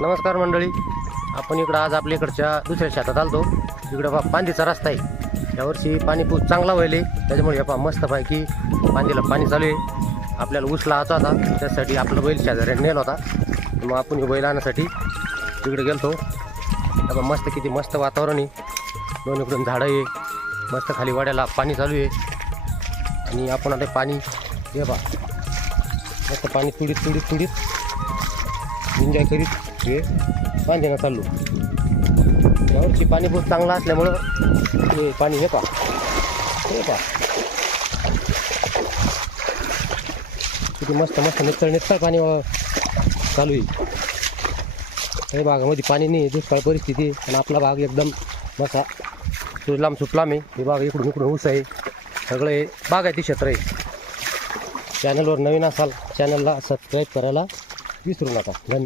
नमस्कार मंडळी, आपण इकडं आज आपल्या इकडच्या दुसऱ्या शेतात आलतो. इकडं बा पांदीचा रस्ता आहे. यावर्षी पाणी खूप चांगला व्हायले, त्याच्यामुळे बा मस्तपैकी पांदीला पाणी चालू आहे. आपल्याला ऊस लावायचा होता, त्यासाठी आपला बैल शेजाऱ्याने नेला होता. मग आपण बैल आणण्यासाठी तिकडे गेलतो. आता मस्त किती मस्त वातावरण आहे. दोन इकडून झाडं आहे, मस्त खाली वाड्याला पाणी चालू आहे. आणि आपण आता पाणी हे बा मस्त पाणी तुडीत एन्जॉय करीत हे पांदीनं चाललो. यावर्षी पाणी खूप चांगलं असल्यामुळं हे पाणी हे पा किती मस्त नितळ पाणी चालू आहे. काही भागामध्ये पाणी नाही, दुष्काळ परिस्थिती आहे. आणि आपला भाग एकदम मसा सुटलाम आहे. हे भाग इकडून ऊस आहे. सगळं हे बागायती क्षेत्र आहे. चॅनलवर नवीन असाल चॅनलला सबस्क्राईब करायला विसरू नका. धन्यवाद.